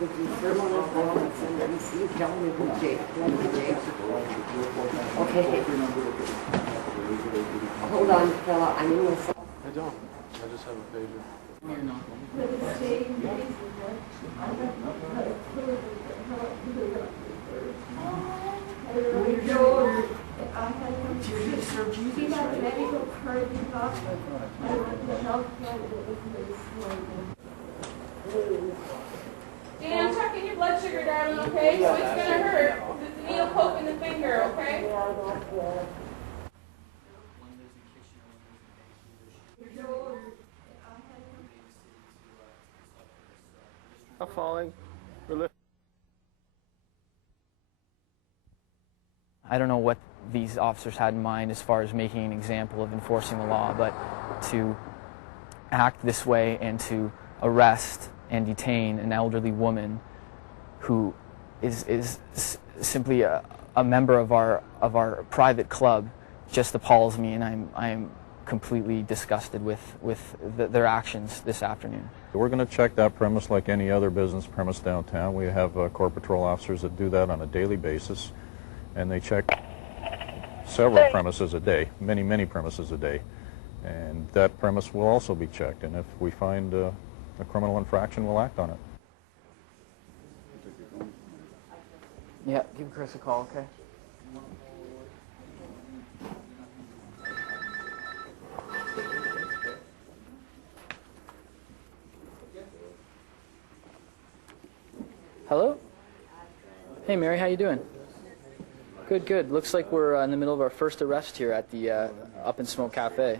Would you first of all go and send them, you tell me who Jake, Okay. Hold on, fella, I'm in with... I don't. I just have a pager. You're not. Dan, I'm checking your blood sugar, darling, okay? So it's gonna hurt. It's a needle poke in the finger, okay? Not falling. I don't know what these officers had in mind as far as making an example of enforcing the law, but to act this way and to arrest and detain an elderly woman who is simply a member of our private club just appalls me, and I'm completely disgusted with their actions this afternoon. We're going to check that premise like any other business premise downtown. We have Corps Patrol officers that do that on a daily basis, and they check several premises a day, many premises a day. And that premise will also be checked, and if we find a criminal infraction, we'll act on it. Yeah, give Chris a call, okay? Hello? Hey, Mary, how you doing? Good, good. Looks like we're in the middle of our first arrest here at the Up and Smoke Cafe.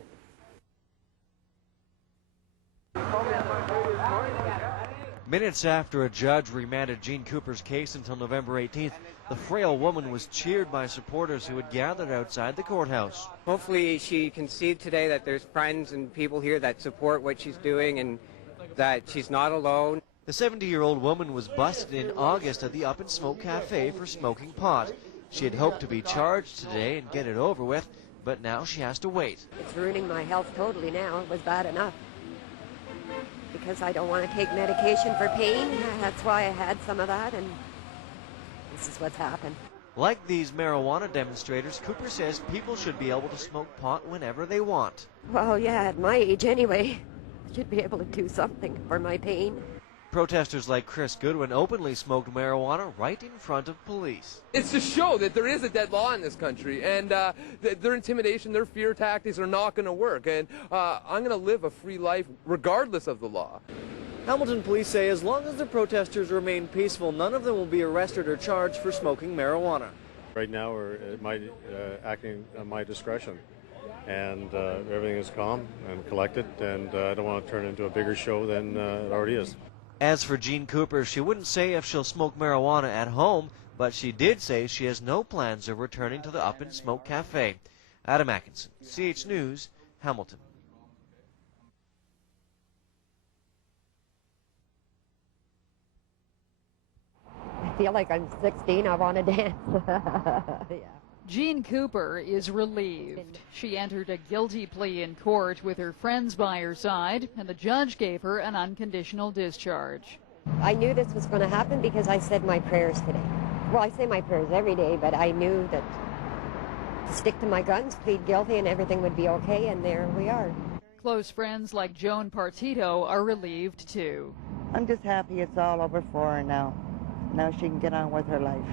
Minutes after a judge remanded Jean Cooper's case until November 18th, the frail woman was cheered by supporters who had gathered outside the courthouse. Hopefully she can see today that there's friends and people here that support what she's doing and that she's not alone. The 70-year-old woman was busted in August at the Up and Smoke Cafe for smoking pot. She had hoped to be charged today and get it over with, but now she has to wait. It's ruining my health totally now. It was bad enough. Because I don't want to take medication for pain. That's why I had some of that, and this is what's happened. Like these marijuana demonstrators, Cooper says people should be able to smoke pot whenever they want. Well, yeah, at my age anyway. I should be able to do something for my pain. Protesters like Chris Goodwin openly smoked marijuana right in front of police. It's to show that there is a dead law in this country, and their intimidation, their fear tactics are not going to work, and I'm going to live a free life regardless of the law. Hamilton police say as long as the protesters remain peaceful, none of them will be arrested or charged for smoking marijuana. Right now we're acting at my discretion, and everything is calm and collected, and I don't want to turn it into a bigger show than it already is. As for Jean Cooper, she wouldn't say if she'll smoke marijuana at home, but she did say she has no plans of returning to the Up and Smoke Cafe. Adam Atkinson, CH News, Hamilton. I feel like I'm 16. I want to dance. Yeah. Jean Cooper is relieved. She entered a guilty plea in court with her friends by her side, and the judge gave her an unconditional discharge. I knew this was going to happen because I said my prayers today. Well, I say my prayers every day, but I knew that to stick to my guns, plead guilty, and everything would be okay, and there we are. Close friends like Joan Partito are relieved, too. I'm just happy it's all over for her now. Now she can get on with her life.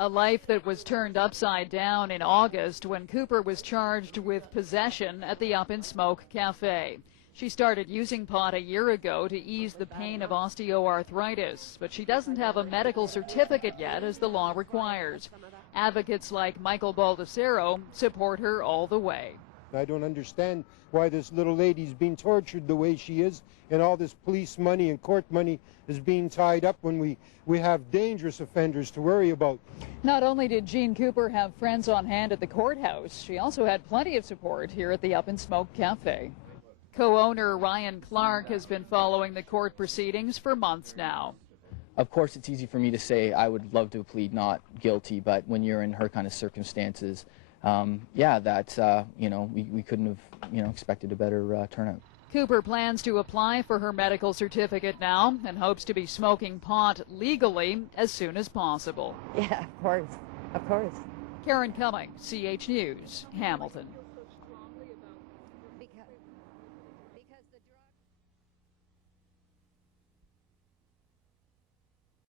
A life that was turned upside down in August when Cooper was charged with possession at the Up and Smoke Cafe. She started using pot a year ago to ease the pain of osteoarthritis, but she doesn't have a medical certificate yet, as the law requires. Advocates like Michael Baldessero support her all the way. I don't understand why this little lady's being tortured the way she is, and all this police money and court money is being tied up when we have dangerous offenders to worry about. Not only did Jean Cooper have friends on hand at the courthouse, she also had plenty of support here at the Up and Smoke Cafe. Co-owner Ryan Clark has been following the court proceedings for months now. Of course, it's easy for me to say I would love to plead not guilty, but when you're in her kind of circumstances, yeah, that's, we couldn't have, expected a better turnout. Cooper plans to apply for her medical certificate now and hopes to be smoking pot legally as soon as possible. Yeah, of course. Of course. Karen Cumming, CH News, Hamilton.